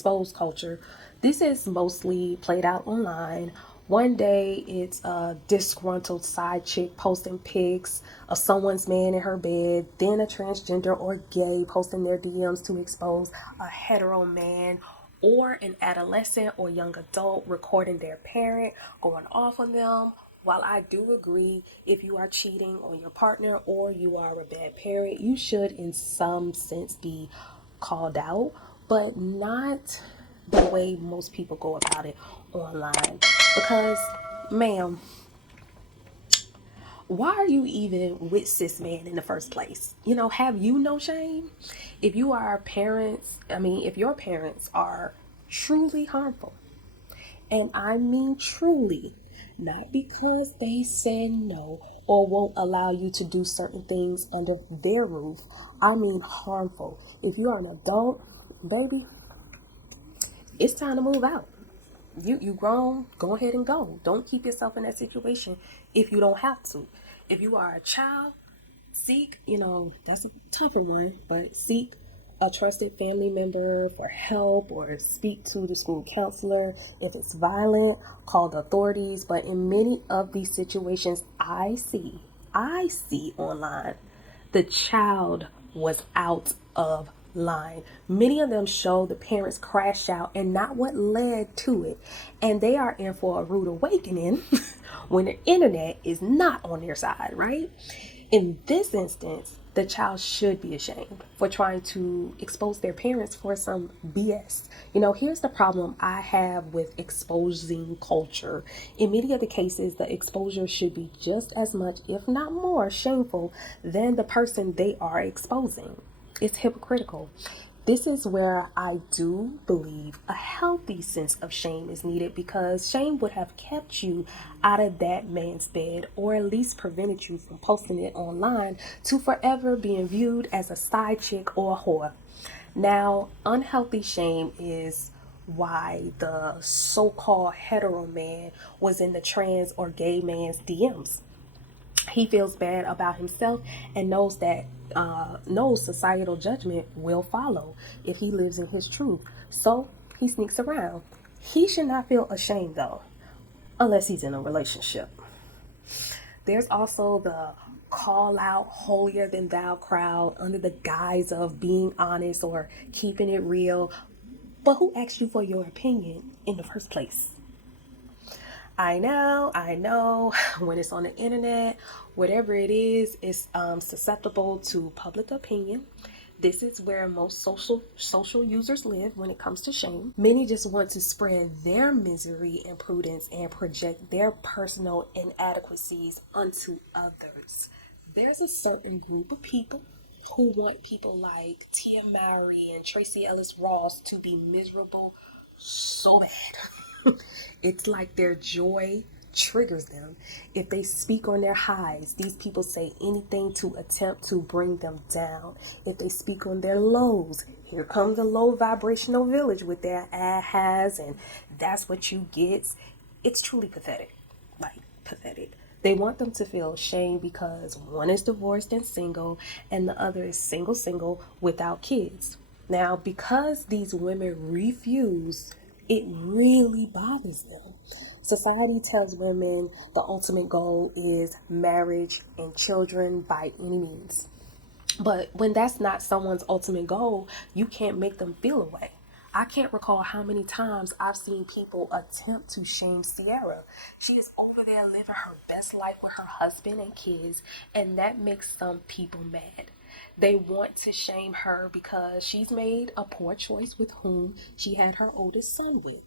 exposed culture. This is mostly played out online. One day it's a disgruntled side chick posting pics of someone's man in her bed, then a transgender or gay posting their DMs to expose a hetero man, or an adolescent or young adult recording their parent going off on them. While I do agree, if you are cheating on your partner or you are a bad parent, you should in some sense be called out, but not the way most people go about it online. Because, ma'am, why are you even with cis man in the first place? Have you no shame? If you are parents, if your parents are truly harmful, and I mean truly, not because they said no or won't allow you to do certain things under their roof, I mean harmful. If you are an adult, baby, it's time to move out. You grown, go ahead and go. Don't keep yourself in that situation if you don't have to. If you are a child, seek, that's a tougher one, but seek a trusted family member for help or speak to the school counselor. If it's violent, call the authorities. But in many of these situations I see online, the child was out of line. Many of them show the parents crash out and not what led to it. And they are in for a rude awakening when the internet is not on their side, right? In this instance, the child should be ashamed for trying to expose their parents for some BS. Here's the problem I have with exposing culture. In many of the cases, the exposure should be just as much, if not more, shameful than the person they are exposing. It's hypocritical. This is where I do believe a healthy sense of shame is needed, because shame would have kept you out of that man's bed, or at least prevented you from posting it online to forever being viewed as a side chick or a whore. Now, unhealthy shame is why the so-called hetero man was in the trans or gay man's DMs. He feels bad about himself and knows societal judgment will follow if he lives in his truth. So he sneaks around. He should not feel ashamed though, unless he's in a relationship. There's also the call out holier than thou crowd under the guise of being honest or keeping it real. But who asked you for your opinion in the first place? I know, when it's on the internet, whatever it is, it's susceptible to public opinion. This is where most social users live when it comes to shame. Many just want to spread their misery and prudence and project their personal inadequacies onto others. There's a certain group of people who want people like Tia Mowry and Tracy Ellis Ross to be miserable so bad. It's like their joy triggers them. If they speak on their highs, these people say anything to attempt to bring them down. If they speak on their lows, here comes the low vibrational village with their ahas, and that's what you get. It's truly pathetic. Like, pathetic. They want them to feel shame because one is divorced and single, and the other is single without kids. Now, because these women refuse, it really bothers them. Society tells women the ultimate goal is marriage and children by any means. But when that's not someone's ultimate goal, you can't make them feel away. I can't recall how many times I've seen people attempt to shame Sierra. She is over there living her best life with her husband and kids, and that makes some people mad. They want to shame her because she's made a poor choice with whom she had her oldest son with.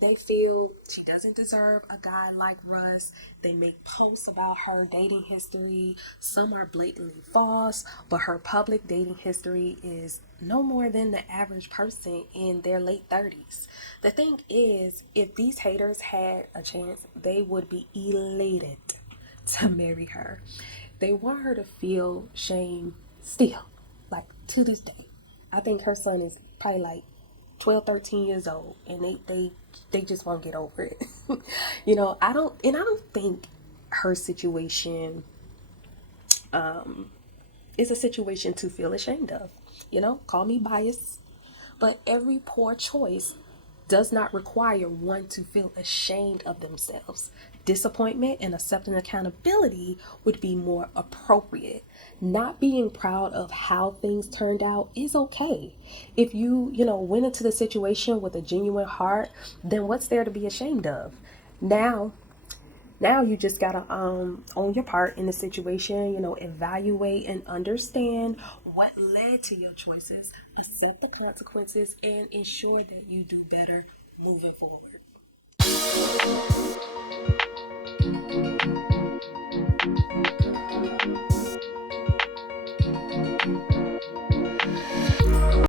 They feel she doesn't deserve a guy like Russ. They make posts about her dating history. Some are blatantly false, but her public dating history is no more than the average person in their late 30s. The thing is, if these haters had a chance, they would be elated to marry her. They want her to feel shame still, like to this day. I think her son is probably like 12, 13 years old, and they just won't get over it. I don't think her situation is a situation to feel ashamed of. Call me biased, But every poor choice does not require one to feel ashamed of themselves. Disappointment and accepting accountability would be more appropriate. Not being proud of how things turned out is okay. If you went into the situation with a genuine heart, then what's there to be ashamed of? Now, now you just gotta own your part in the situation, evaluate and understand what led to your choices, accept the consequences, and ensure that you do better moving forward.